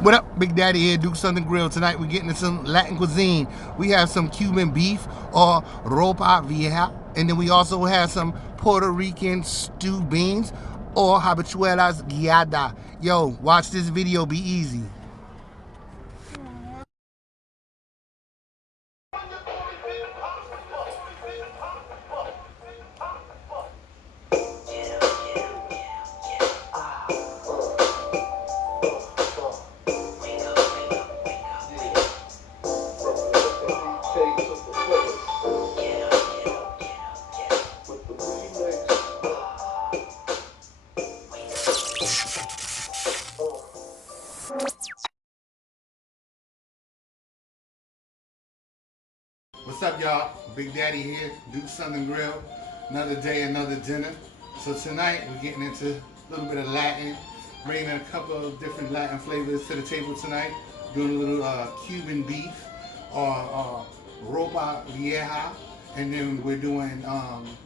What up, Big Daddy here, Do Something Grill. Tonight we're getting into some Latin cuisine. We have some Cuban beef or ropa vieja, and then we also have some Puerto Rican stew beans or habichuelas guiada. Yo, watch this video, be easy. What's up, y'all? Big Daddy here, Do Something Grill. Another day, another dinner. So tonight we're getting into a little bit of Latin, bringing a couple of different Latin flavors to the table tonight. Doing a little Cuban beef or ropa vieja, and then we're doing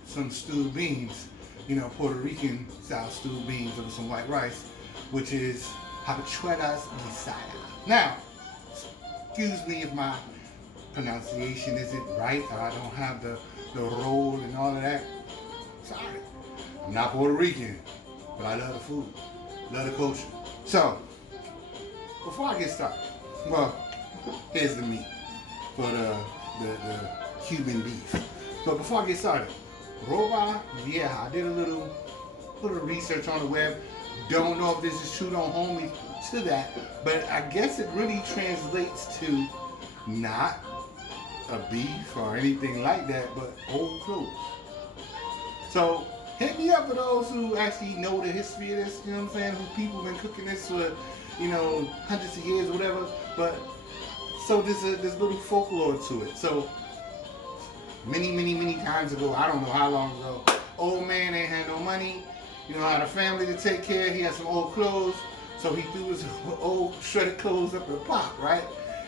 some stewed beans, you know, Puerto Rican style stewed beans over some white rice, which is habichuelas guisada. Now, excuse me if my pronunciation isn't right, or I don't have the roll and all of that. Sorry. I'm not Puerto Rican, but I love the food, love the culture. So, before I get started, well, here's the meat for the Cuban beef. But before I get started, ropa vieja, I did a little research on the web. Don't know if this is true, don't hold me to that, but I guess it really translates to not a beef or anything like that, but old clothes. So hit me up for those who actually know the history of this, you know what I'm saying, who people have been cooking this for, you know, hundreds of years or whatever. But so there's little folklore to it. So many times ago, I don't know how long ago, old man ain't had no money, you know, had a family to take care of, he had some old clothes, so he threw his old shredded clothes up in the pot, right?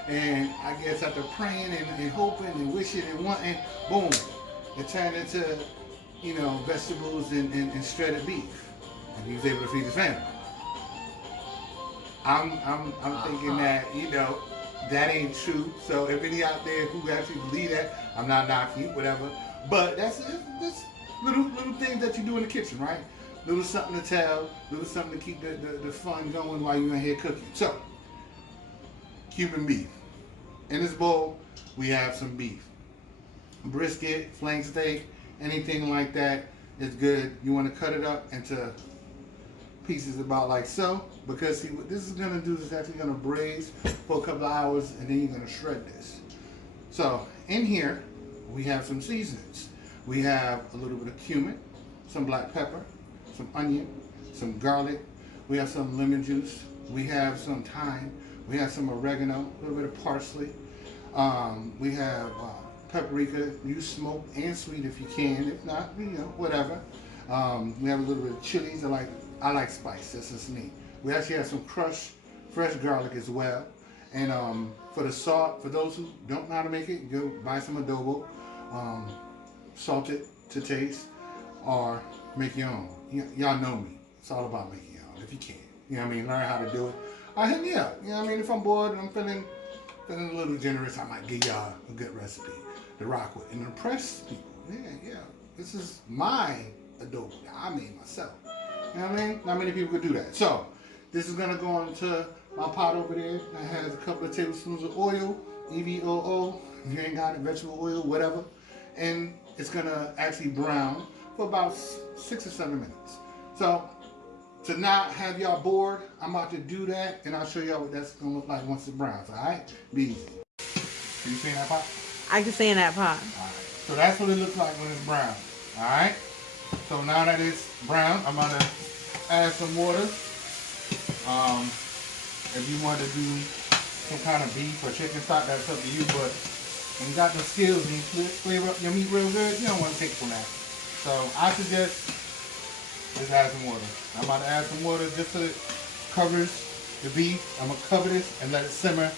And I guess after praying and hoping and wishing and wanting, boom, it turned into, you know, vegetables and shredded beef. And he was able to feed his family. I'm thinking that, you know, that ain't true. So if any out there who actually believe that, I'm not knocking you, whatever. But that's little things that you do in the kitchen, right? Little something to tell, little something to keep the fun going while you're in here cooking. So, Cuban beef. In this bowl, we have some beef. Brisket, flank steak, anything like that is good. You want to cut it up into pieces about like so, because see what this is going to do is actually going to braise for a couple of hours, and then you're going to shred this. So in here, we have some seasonings. We have a little bit of cumin, some black pepper, some onion, some garlic. We have some lemon juice. We have some thyme. We have some oregano, a little bit of parsley. We have paprika. Use smoked and sweet if you can. If not, you know, whatever. We have a little bit of chilies. I like spice. That's just me. We actually have some crushed fresh garlic as well. And for the salt, for those who don't know how to make it, go buy some adobo. Salt it to taste, or make your own. Y'all know me. It's all about making your own if you can. You know what I mean? Learn how to do it. Hit me up. You know what I mean? If I'm bored and I'm feeling a little generous, I might give y'all a good recipe to rock with and impress people. Yeah. This is my adobo that I made myself. You know what I mean? Not many people could do that. So, this is going to go into my pot over there that has a couple of tablespoons of oil, EVOO. If you ain't got it, vegetable oil, whatever. And it's going to actually brown for about 6 or 7 minutes. So, to not have y'all bored, I'm about to do that, and I'll show y'all what that's going to look like once it browns, all right? Be easy. Can you see in that pot? I can see in that pot. All right. So that's what it looks like when it's brown, all right? So now that it's brown, I'm going to add some water. If you want to do some kind of beef or chicken stock, that's up to you, but when you got the skills and you flavor up your meat real good, you don't want to take from that. So I suggest just add some water. I'm about to add some water just so it covers the beef. I'm going to cover this and let it simmer.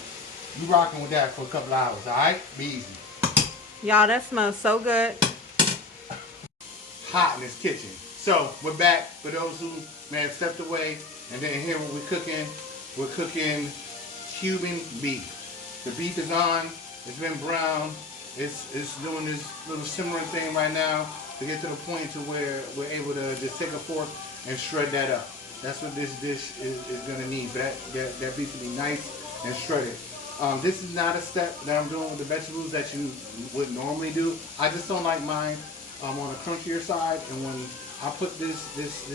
You rocking with that for a couple hours, all right? Be easy. Y'all, that smells so good. Hot in this kitchen. So, we're back. For those who may have stepped away and didn't hear what we're cooking Cuban beef. The beef is on. It's been brown. It's doing this little simmering thing right now to get to the point to where we're able to just take a fork and shred that up. That's what this dish is going to need. That beef to be nice and shredded. This is not a step that I'm doing with the vegetables that you would normally do. I just don't like mine on the crunchier side. And when I put this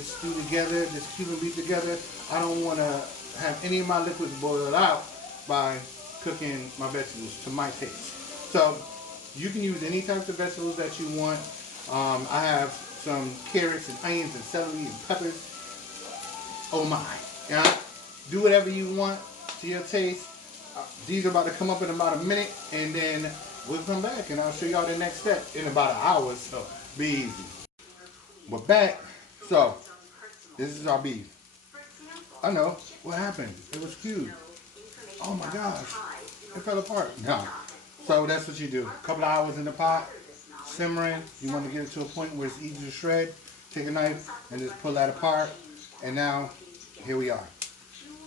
stew together, this Cuban beef together, I don't want to have any of my liquids boiled out by cooking my vegetables to my taste. So you can use any types of vegetables that you want. I have some carrots and onions and celery and peppers. Oh my. Yeah. Do whatever you want to your taste. These are about to come up in about a minute, and then we'll come back and I'll show y'all the next step in about an hour, so be easy. We're back. So, this is our beef. I know. What happened? It was cubed. Oh my gosh. It fell apart. No. So that's what you do. A couple of hours in the pot, simmering. You want to get it to a point where it's easy to shred. Take a knife and just pull that apart. And now, here we are.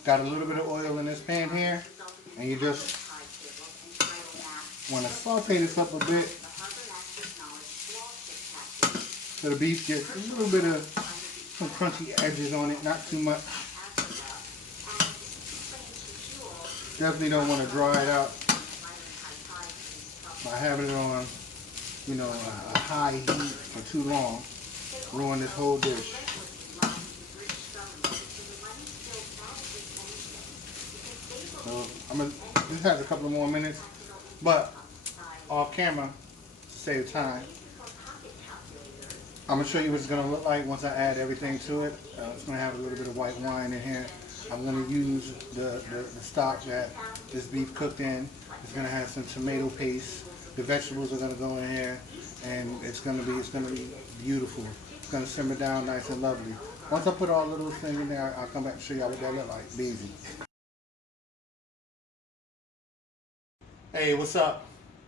Got a little bit of oil in this pan here. And you just want to saute this up a bit so the beef gets a little bit of some crunchy edges on it, not too much. Definitely don't want to dry it out by having it on, you know, a high heat for too long. Ruin this whole dish. So this has a couple of more minutes, but off camera, to save time, I'm gonna show you what it's gonna look like once I add everything to it. It's gonna have a little bit of white wine in here. I'm gonna use the stock that this beef cooked in. It's gonna have some tomato paste. The vegetables are gonna go in here, and it's gonna be beautiful. It's gonna simmer down nice and lovely. Once I put all of those things in there, I'll come back and show y'all what that look like. Be easy. Hey, what's up?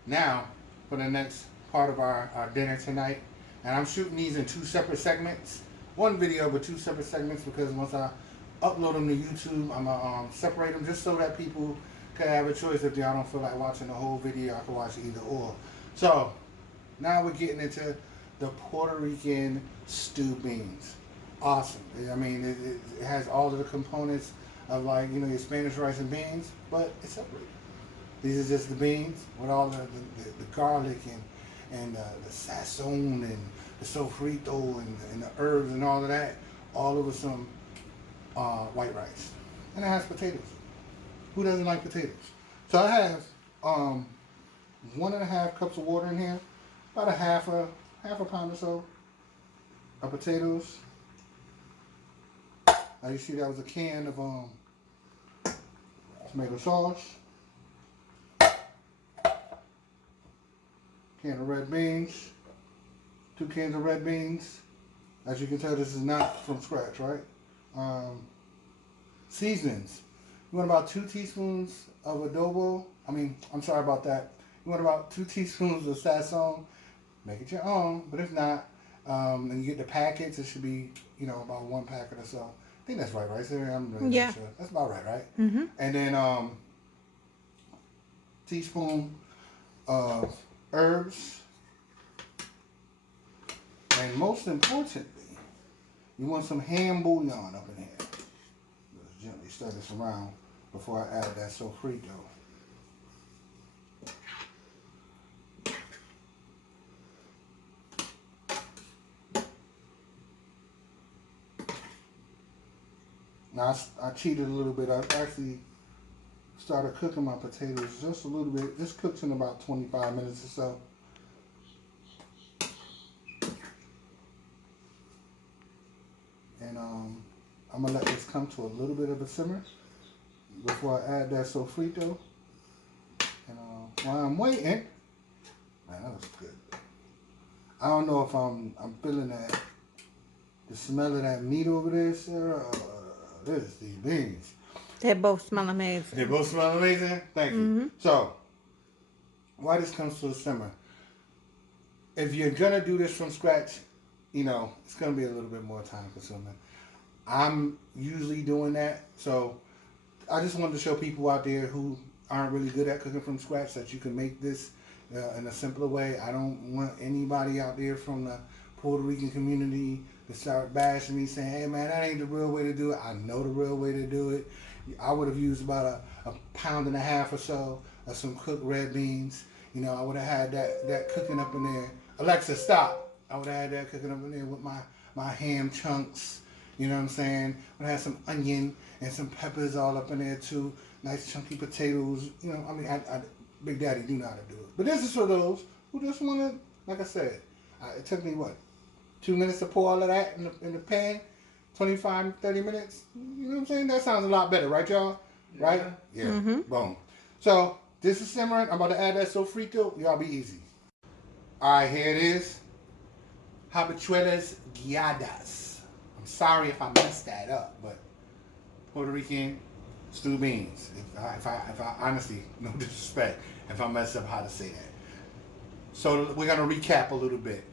Now, for the next part of our dinner tonight, and I'm shooting these in two separate segments. One video, but two separate segments, because once I upload them to YouTube, I'm going to separate them just so that people can have a choice. If y'all don't feel like watching the whole video, I can watch either or. So, now we're getting into the Puerto Rican stew beans. Awesome. I mean, it has all of the components of, like, you know, your Spanish rice and beans, but it's separated. These are just the beans with all the garlic and the sazon and the sofrito and the herbs and all of that, all over some white rice. And it has potatoes. Who doesn't like potatoes? So I have 1.5 cups of water in here, about a half a pound or so of potatoes. Now you see that was a can of tomato sauce. Can of red beans, 2 cans of red beans. As you can tell, this is not from scratch, right? Seasonings. You want about 2 teaspoons of adobo. I'm sorry about that. You want about 2 teaspoons of sazon. Make it your own, but if not, and you get the packets, it should be, you know, about 1 packet or so. I think that's right, Sarah? I'm really not sure. That's about right? Mm-hmm. And then teaspoon of herbs, and most importantly, you want some ham bouillon up in here. Just gently stir this around before I add that sofrito. Now I cheated a little bit. I actually started cooking my potatoes just a little bit. This cooks in about 25 minutes or so. And I'm gonna let this come to a little bit of a simmer before I add that sofrito. And while I'm waiting, man, that looks good. I don't know if I'm feeling the smell of that meat over there, Sarah. These beans. They both smell amazing. They both smell amazing? Thank you. Mm-hmm. So, why this comes to a simmer. If you're going to do this from scratch, you know, it's going to be a little bit more time consuming. I'm usually doing that. So, I just wanted to show people out there who aren't really good at cooking from scratch that you can make this in a simpler way. I don't want anybody out there from the Puerto Rican community to start bashing me saying, hey man, that ain't the real way to do it. I know the real way to do it. I would have used about a pound and a half or so of some cooked red beans. You know, I would have had that cooking up in there. Alexa, stop. I would have had that cooking up in there with my ham chunks. You know what I'm saying? I would have had some onion and some peppers all up in there too. Nice chunky potatoes. You know, I mean, Big Daddy do know how to do it. But this is for those who just want to, like I said, it took me what? 2 minutes to pour all of that in the pan? 25, 30 minutes? You know what I'm saying? That sounds a lot better, right, y'all? Right? Yeah. Mm-hmm. Boom. So, this is simmering. I'm about to add that sofrito. Y'all be easy. All right, here it is. Habichuelas guiadas. I'm sorry if I messed that up, but Puerto Rican stewed beans. If I honestly, no disrespect, if I mess up how to say that. So we're gonna recap a little bit.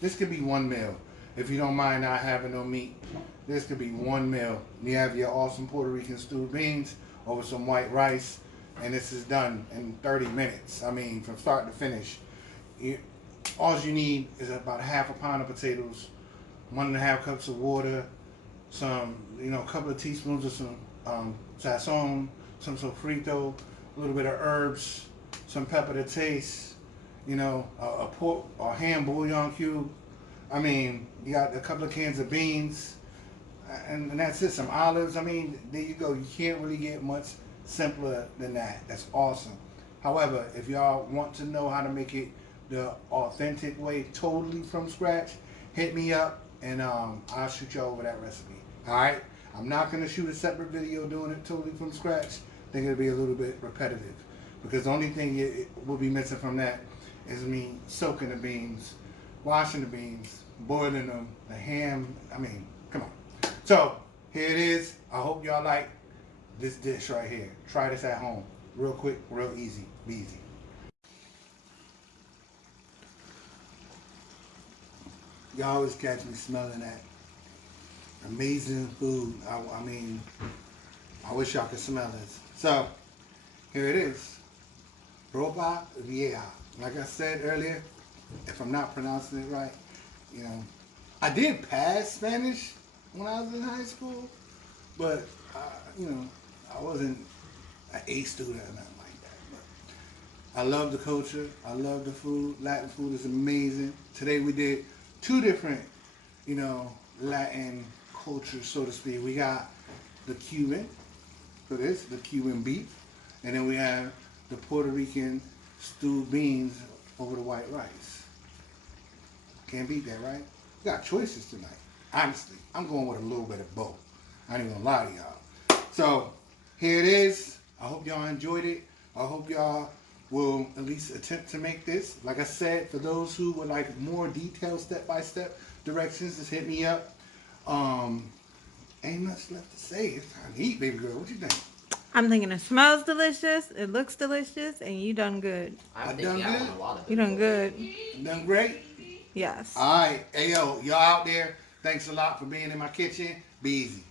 This could be one meal. If you don't mind not having no meat, this could be one meal. You have your awesome Puerto Rican stewed beans over some white rice, and this is done in 30 minutes. I mean, from start to finish. All you need is about half a pound of potatoes, 1.5 cups of water, some, a couple of teaspoons of some sazon, some sofrito, a little bit of herbs, some pepper to taste, a pork or ham bouillon cube. I mean, you got a couple of cans of beans, and that's it. Some olives. I mean, there you go. You can't really get much simpler than that. That's awesome. However, if y'all want to know how to make it the authentic way, totally from scratch, hit me up and I'll shoot y'all over that recipe. All right. I'm not gonna shoot a separate video doing it totally from scratch. I think it'll be a little bit repetitive because the only thing it will be missing from that is me soaking the beans, washing the beans, boiling them, the ham. I mean, come on. So here it is. I hope y'all like this dish right here. Try this at home. Real quick, real easy. Be easy. Y'all always catch me smelling that amazing food. I mean, I wish y'all could smell this. So, here it is. Ropa vieja. Like I said earlier, if I'm not pronouncing it right, I did pass Spanish when I was in high school, but, I wasn't an A student or nothing like that. But I love the culture. I love the food. Latin food is amazing. Today we did 2 different, Latin cultures, so to speak. We got the Cuban, for this, the Cuban beef, and then we have the Puerto Rican stewed beans over the white rice. Can't beat that, right? We got choices tonight. Honestly, I'm going with a little bit of both. I ain't gonna lie to y'all. So, here it is. I hope y'all enjoyed it. I hope y'all will at least attempt to make this. Like I said, for those who would like more detailed step-by-step directions, just hit me up. Ain't much left to say. It's time to eat, baby girl. What you think? I'm thinking it smells delicious, it looks delicious, and you done good. I done good? You done good. Done great? Yes. All right. Hey, yo, y'all out there, thanks a lot for being in my kitchen. Be easy.